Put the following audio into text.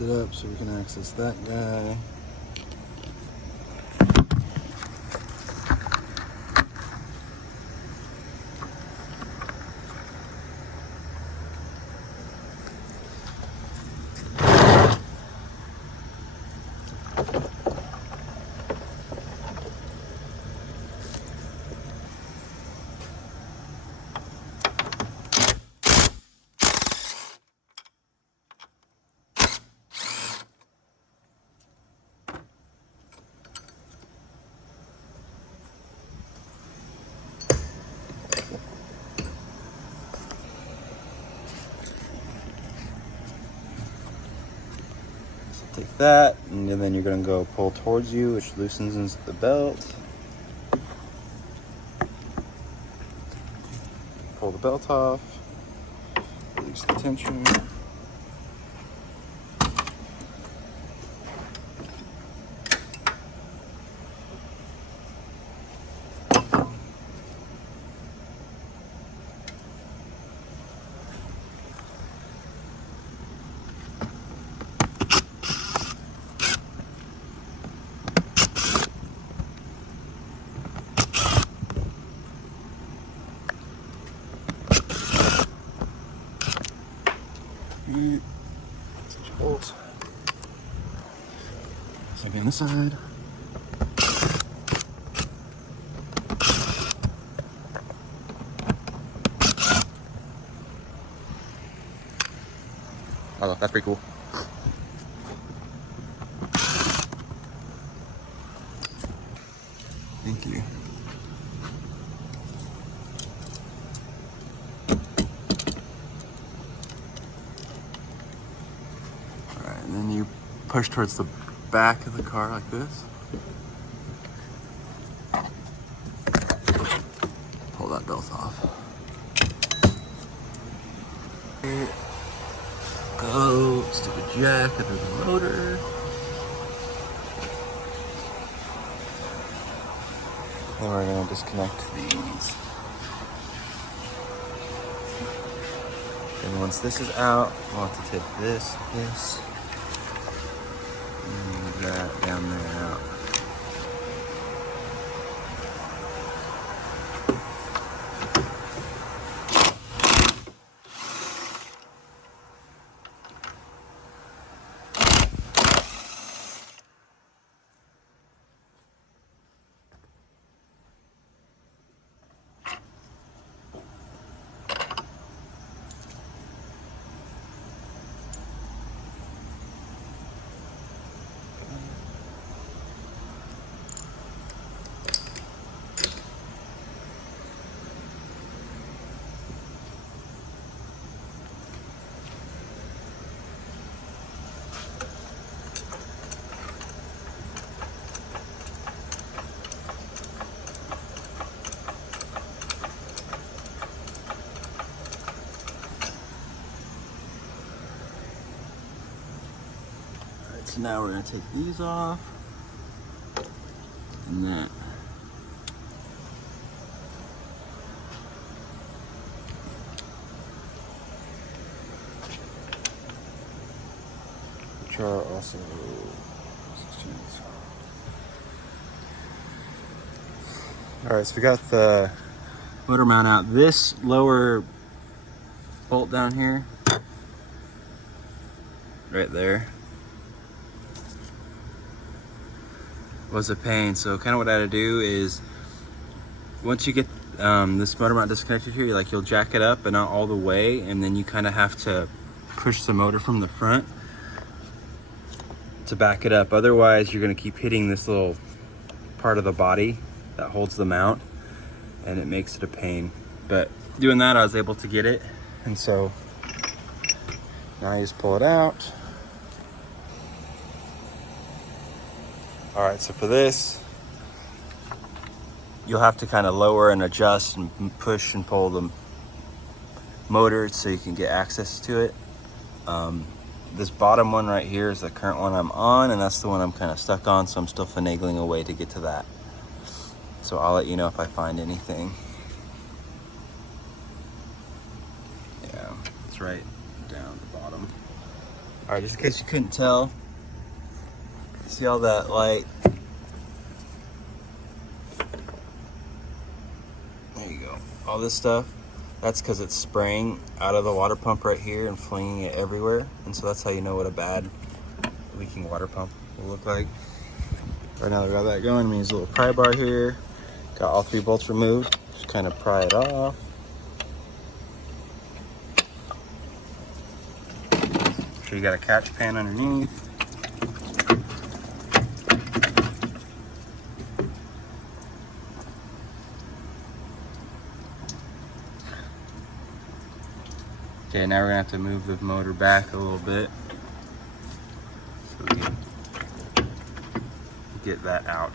lift it up so we can access that guy. Take that, and then you're going to go pull towards you, which loosens the belt. Pull the belt off, release the tension. Set your bolts. Second on this side. Oh, that's pretty cool. Thank you. Alright, and then you push towards the back of the car like this. Pull that belt off. Go, stick a jack under the motor. Then we're going to disconnect these. And once this is out, we'll have to take this, and move that down there out. So now we're going to take these off, and that. Which are also 16s. Alright, so we got the motor mount out. This lower bolt down here, right there, was a pain. So kind of what I had to do is, once you get this motor mount disconnected here, you'll jack it up, but not all the way, and then you kind of have to push the motor from the front to back it up. Otherwise, you're going to keep hitting this little part of the body that holds the mount, and it makes it a pain. But doing that, I was able to get it, and so now you just pull it out. All right, so for this, you'll have to kind of lower and adjust and push and pull the motor so you can get access to it. This bottom one right here is the current one I'm on, and that's the one I'm kind of stuck on, so I'm still finagling a way to get to that. So I'll let you know if I find anything. Yeah, it's right down the bottom. Alright, just in case you couldn't tell, see all that light? There you go. All this stuff, that's because it's spraying out of the water pump right here and flinging it everywhere. And so that's how you know what a bad leaking water pump will look like. Right now we got that going. Means a little pry bar here. Got all 3 bolts removed. Just kind of pry it off. So you got a catch pan underneath. Okay, now we're gonna have to move the motor back a little bit so we can get that out.